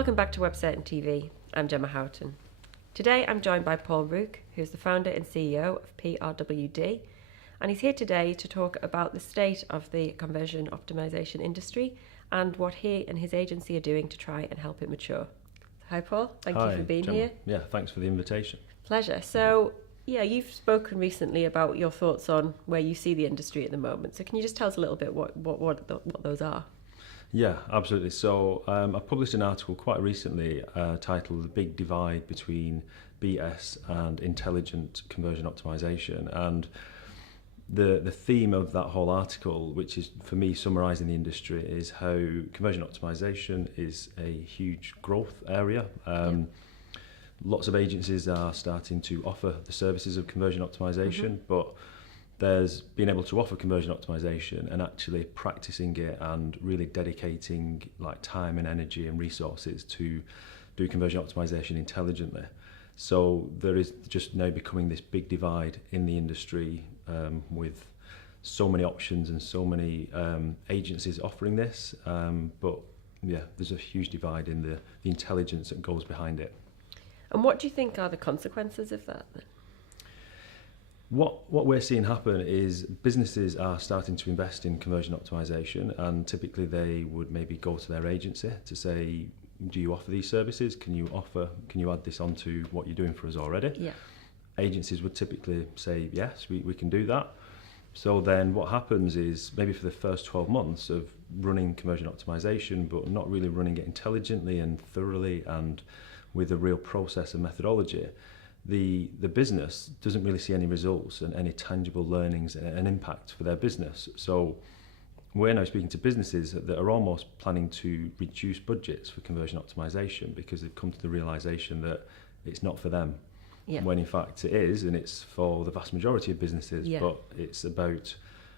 Welcome back to Website and TV. I'm Gemma Houghton. Today I'm joined by Paul Rouke, who's the founder and CEO of PRWD, and he's here today to talk about the state of the conversion optimization industry and what he and his agency are doing to try and help it mature. Hi Paul, thank you for being Gemma. here. Yeah, thanks for the invitation. Pleasure. So, you've spoken recently about your thoughts on where you see the industry at the moment. So can you just tell us a little bit what those are? Yeah, absolutely. So I published an article quite recently titled "The Big Divide Between BS and Intelligent Conversion Optimization," and the theme of that whole article, which is for me summarising the industry, is how conversion optimization is a huge growth area. Lots of agencies are starting to offer the services of conversion optimization, but there's being able to offer conversion optimization and actually practicing it and really dedicating like time and energy and resources to do conversion optimization intelligently. So there is just now becoming this big divide in the industry with so many options and so many agencies offering this. But yeah, there's a huge divide in the intelligence that goes behind it. And what do you think are the consequences of that then? What we're seeing happen is businesses are starting to invest in conversion optimization, and typically they would maybe go to their agency to say, do you offer these services? Can you add this onto what you're doing for us already? Yeah. Agencies would typically say, yes, we can do that. So then what happens is maybe for the first 12 months of running conversion optimization, but not really running it intelligently and thoroughly and with a real process and methodology, the business doesn't really see any results and any tangible learnings and impact for their business. So we're now speaking to businesses that are almost planning to reduce budgets for conversion optimization because they've come to the realization that it's not for them. Yeah. When in fact it is, and it's for the vast majority of businesses, Yeah. but it's about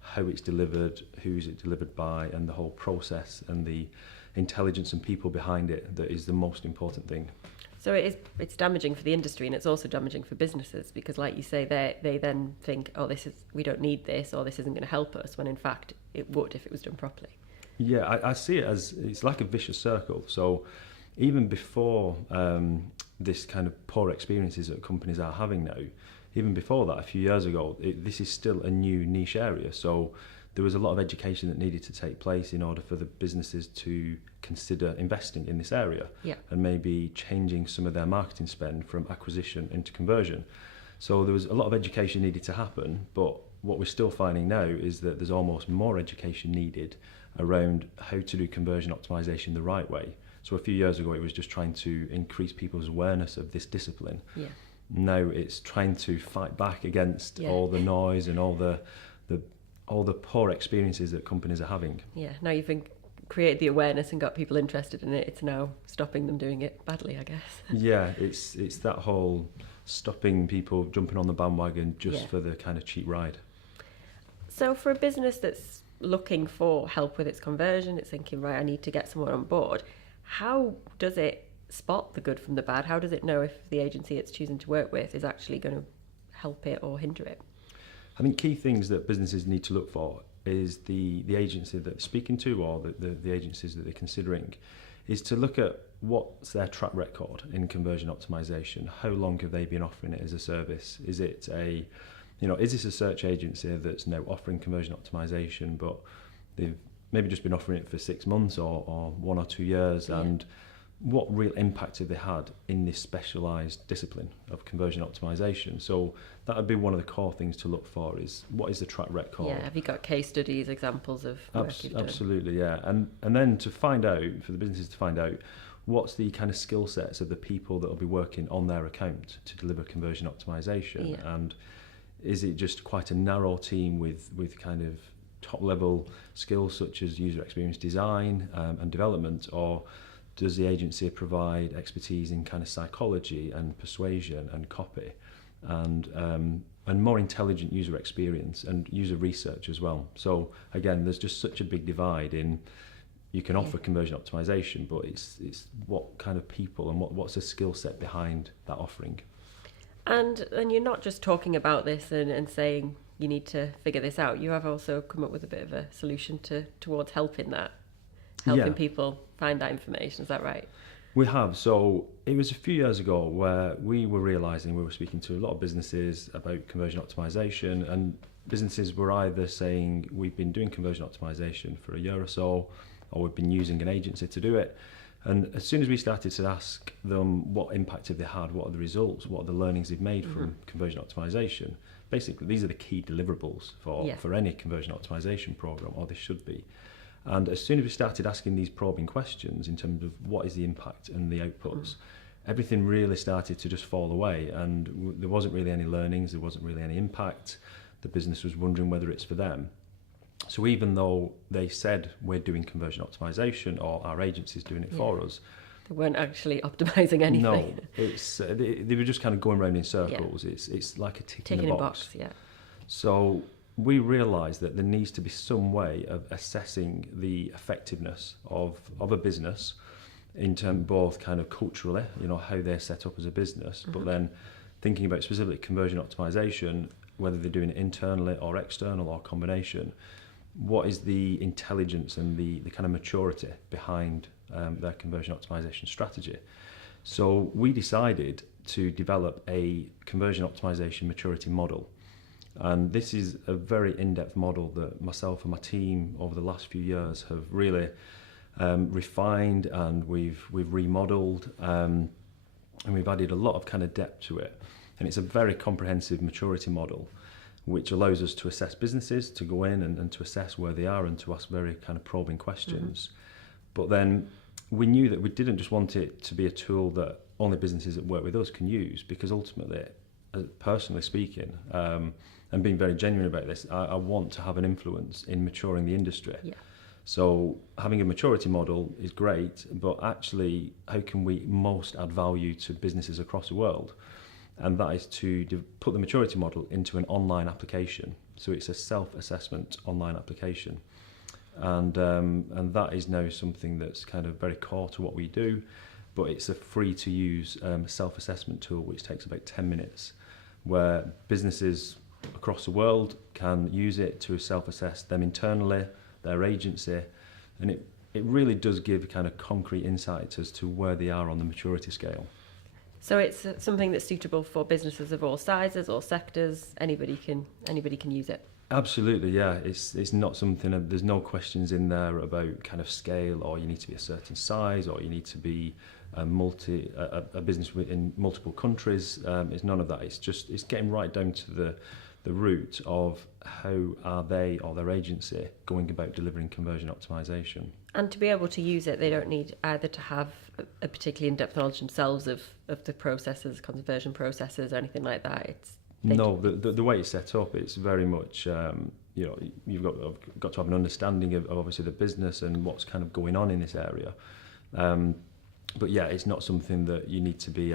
how it's delivered, who's it delivered by, and the whole process and the intelligence and people behind it that is the most important thing. So it's damaging for the industry, and it's also damaging for businesses because, like you say, they then think, oh, we don't need this, or this isn't going to help us, when in fact it would if it was done properly. Yeah, I see it as it's like a vicious circle. So even before this kind of poor experiences that companies are having now, even before that, a few years ago, this is still a new niche area. So there was a lot of education that needed to take place in order for the businesses to consider investing in this area, and maybe changing some of their marketing spend from acquisition into conversion. So there was a lot of education needed to happen, but what we're still finding now is that there's almost more education needed around how to do conversion optimization the right way. So a few years ago, it was just trying to increase people's awareness of this discipline. Yeah. Now it's trying to fight back against all the noise and all the poor experiences that companies are having. Yeah, now you've created the awareness and got people interested in it, it's now stopping them doing it badly, I guess. Yeah, it's that whole stopping people jumping on the bandwagon just for the kind of cheap ride. So for a business that's looking for help with its conversion, it's thinking, right, I need to get someone on board, how does it spot the good from the bad? How does it know if the agency it's choosing to work with is actually going to help it or hinder it? I think key things that businesses need to look for is the agency that they're speaking to, or the agencies that they're considering, is to look at what's their track record in conversion optimization. How long have they been offering it as a service? Is it is this a search agency that's now offering conversion optimization, but they've maybe just been offering it for 6 months or 1 or 2 years, and what real impact have they had in this specialised discipline of conversion optimization? So that would be one of the core things to look for, is what is the track record? Yeah, have you got case studies, examples of work you've done? Absolutely, yeah. And then to find out, for the businesses to find out, what's the kind of skill sets of the people that will be working on their account to deliver conversion optimization? Yeah. And is it just quite a narrow team with kind of top level skills such as user experience design and development, or does the agency provide expertise in kind of psychology and persuasion and copy and more intelligent user experience and user research as well? So again, there's just such a big divide in, you can offer conversion optimization, but it's what kind of people and what's the skill set behind that offering. And you're not just talking about this and saying you need to figure this out. You have also come up with a bit of a solution towards helping people find that information. Is that right? We have. So it was a few years ago where we were realising, we were speaking to a lot of businesses about conversion optimisation, and businesses were either saying we've been doing conversion optimisation for a year or so, or we've been using an agency to do it. And as soon as we started to ask them what impact have they had, what are the results, what are the learnings they've made from conversion optimisation, basically these are the key deliverables for any conversion optimisation programme, or they should be. And as soon as we started asking these probing questions in terms of what is the impact and the outputs, everything really started to just fall away, and there wasn't really any learnings, there wasn't really any impact. The business was wondering whether it's for them. So even though they said we're doing conversion optimisation, or our agency's doing it for us, they weren't actually optimising anything. No, it's they were just kind of going around in circles. It's like a tick in a box. So we realised that there needs to be some way of assessing the effectiveness of a business in terms both kind of culturally, how they're set up as a business, but then thinking about specifically conversion optimisation, whether they're doing it internally or external or combination, what is the intelligence and the kind of maturity behind their conversion optimisation strategy. So we decided to develop a conversion optimisation maturity model. And this is a very in-depth model that myself and my team over the last few years have really refined, and we've remodeled, and we've added a lot of kind of depth to it. And it's a very comprehensive maturity model, which allows us to assess businesses, to go in and to assess where they are and to ask very kind of probing questions. But then we knew that we didn't just want it to be a tool that only businesses that work with us can use, because ultimately, personally speaking, and being very genuine about this, I want to have an influence in maturing the industry. So having a maturity model is great, but actually how can we most add value to businesses across the world? And that is to put the maturity model into an online application. So it's a self-assessment online application. And that is now something that's kind of very core to what we do, but it's a free-to-use self-assessment tool which takes about 10 minutes, where businesses across the world can use it to self-assess them internally, their agency, and it really does give kind of concrete insights as to where they are on the maturity scale. So it's something that's suitable for businesses of all sizes, all sectors. Anybody can use it. Absolutely, yeah. It's not something. There's no questions in there about kind of scale, or you need to be a certain size, or you need to be a business in multiple countries. It's none of that. It's getting right down to the root of how are they or their agency going about delivering conversion optimization. And to be able to use it, they don't need either to have a particularly in-depth knowledge themselves of the processes, conversion processes, or anything like that. The way it's set up, it's very much you've got to have an understanding of obviously the business and what's kind of going on in this area. But yeah, it's not something that you need to be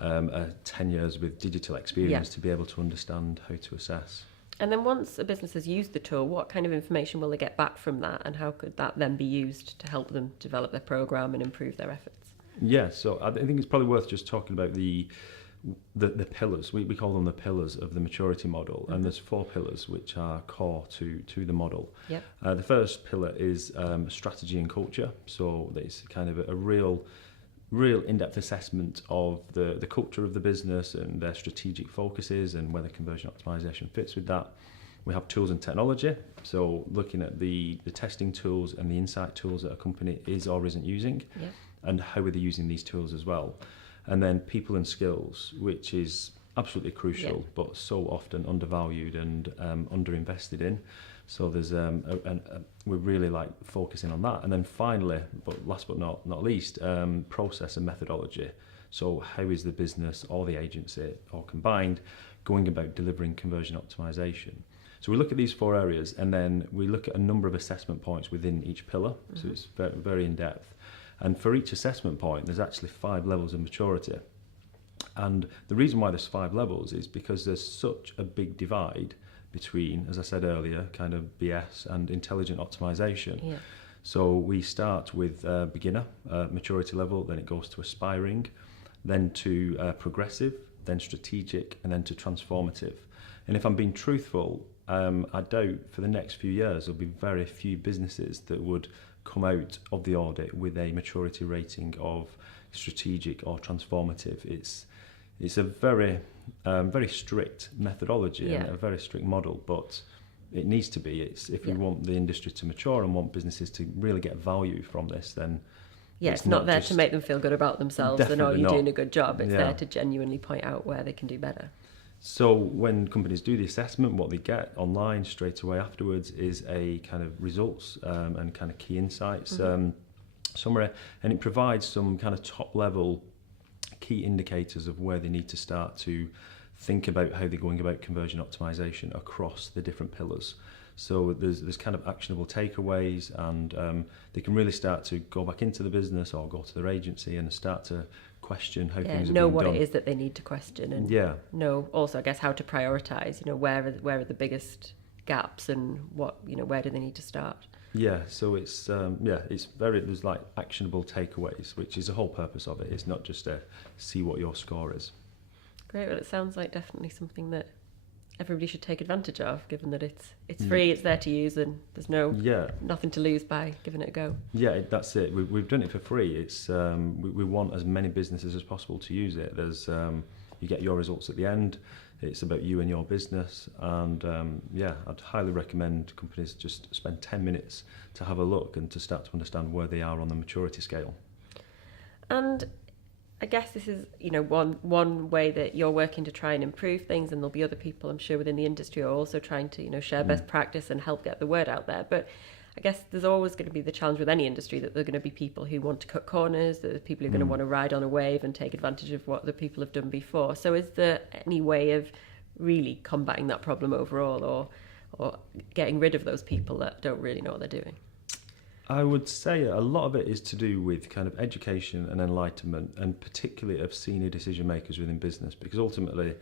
10 years with digital experience to be able to understand how to assess. And then once a business has used the tool, what kind of information will they get back from that, and how could that then be used to help them develop their programme and improve their efforts? Yeah, so I think it's probably worth just talking about the pillars. We call them the pillars of the maturity model, and there's 4 pillars which are core to the model. The first pillar is strategy and culture. So it's kind of a real in-depth assessment of the culture of the business and their strategic focuses and whether conversion optimization fits with that. We have tools and technology, so looking at the testing tools and the insight tools that a company is or isn't using, and how are they using these tools as well. And then people and skills, which is absolutely crucial, but so often undervalued and underinvested in. So there's we're really like focusing on that. And then finally, but last but not least, process and methodology. So how is the business or the agency or combined going about delivering conversion optimization? So we look at these 4 areas, and then we look at a number of assessment points within each pillar. So it's very, very in depth. And for each assessment point, there's actually 5 levels of maturity. And the reason why there's 5 levels is because there's such a big divide between, as I said earlier, kind of BS and intelligent optimization. So we start with beginner maturity level, then it goes to aspiring, then to progressive, then strategic, and then to transformative. And if I'm being truthful, I doubt for the next few years there'll be very few businesses that would come out of the audit with a maturity rating of strategic or transformative. It's a very very strict methodology and a very strict model, but it needs to be. It's if we want the industry to mature and want businesses to really get value from this, then it's not there to make them feel good about themselves and you're doing a good job. It's there to genuinely point out where they can do better. So when companies do the assessment, what they get online straight away afterwards is a kind of results and kind of key insights summary, and it provides some kind of top level key indicators of where they need to start to think about how they're going about conversion optimization across the different pillars. So there's kind of actionable takeaways, and they can really start to go back into the business or go to their agency and start to question how things are being done. Know what it is that they need to question, and know also, I guess, how to prioritize. Where are the biggest gaps, and where do they need to start? Yeah, so it's there's like actionable takeaways, which is the whole purpose of it. It's not just to see what your score is. Great. Well, it sounds like definitely something that everybody should take advantage of, given that it's free, it's there to use, and there's nothing to lose by giving it a go. Yeah, that's it. We've done it for free. It's we want as many businesses as possible to use it. There's you get your results at the end. It's about you and your business, and I'd highly recommend companies just spend 10 minutes to have a look and to start to understand where they are on the maturity scale. And I guess this is, one way that you're working to try and improve things, and there'll be other people, I'm sure, within the industry who are also trying to, share best practice and help get the word out there. But I guess there's always going to be the challenge with any industry that there are going to be people who want to cut corners, that there's people who are going to want to ride on a wave and take advantage of what the people have done before. So is there any way of really combating that problem overall, or getting rid of those people that don't really know what they're doing? I would say a lot of it is to do with kind of education and enlightenment, and particularly of senior decision makers within business, because ultimately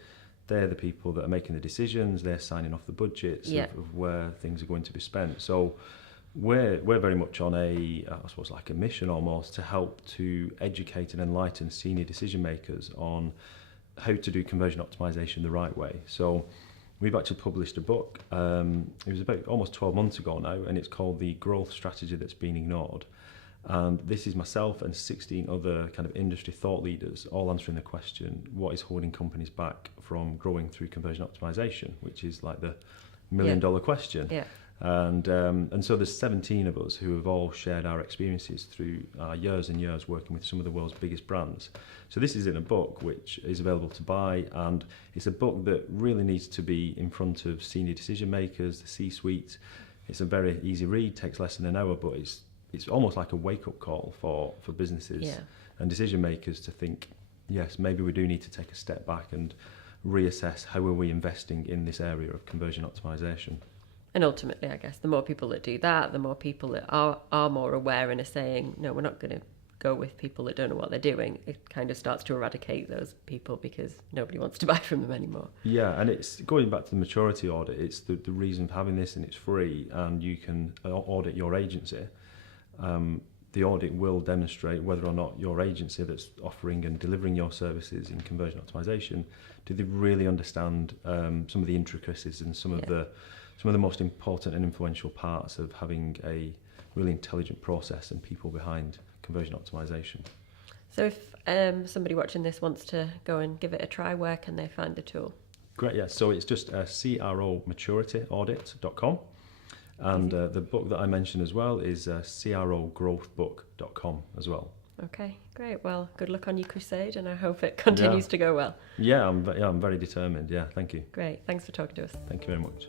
they're the people that are making the decisions, they're signing off the budgets of where things are going to be spent. So we're very much on I suppose like a mission almost, to help to educate and enlighten senior decision makers on how to do conversion optimization the right way. So we've actually published a book, it was about almost 12 months ago now, and it's called The Growth Strategy That's Been Ignored. And this is myself and 16 other kind of industry thought leaders all answering the question, what is holding companies back from growing through conversion optimization, which is like the million-dollar question. Yeah. And so there's 17 of us who have all shared our experiences through years and years working with some of the world's biggest brands. So this is in a book which is available to buy, and it's a book that really needs to be in front of senior decision makers, the C-suite. It's a very easy read, takes less than an hour, but it's almost like a wake-up call for businesses and decision makers to think, yes, maybe we do need to take a step back and reassess how are we investing in this area of conversion optimization. And ultimately, I guess, the more people that do that, the more people that are more aware and are saying, no, we're not going to go with people that don't know what they're doing. It kind of starts to eradicate those people because nobody wants to buy from them anymore. Yeah, and it's going back to the maturity audit. It's the reason for having this, and it's free, and you can audit your agency. The audit will demonstrate whether or not your agency that's offering and delivering your services in conversion optimization, do they really understand some of the intricacies and some of the most important and influential parts of having a really intelligent process and people behind conversion optimization. So if somebody watching this wants to go and give it a try, where can they find the tool? Great, yeah. So it's just CROmaturity.com. And the book that I mentioned as well is CROgrowthbook.com as well. Okay, great. Well, good luck on your crusade, and I hope it continues to go well. Yeah, I'm very determined. Yeah, thank you. Great. Thanks for talking to us. Thank you very much.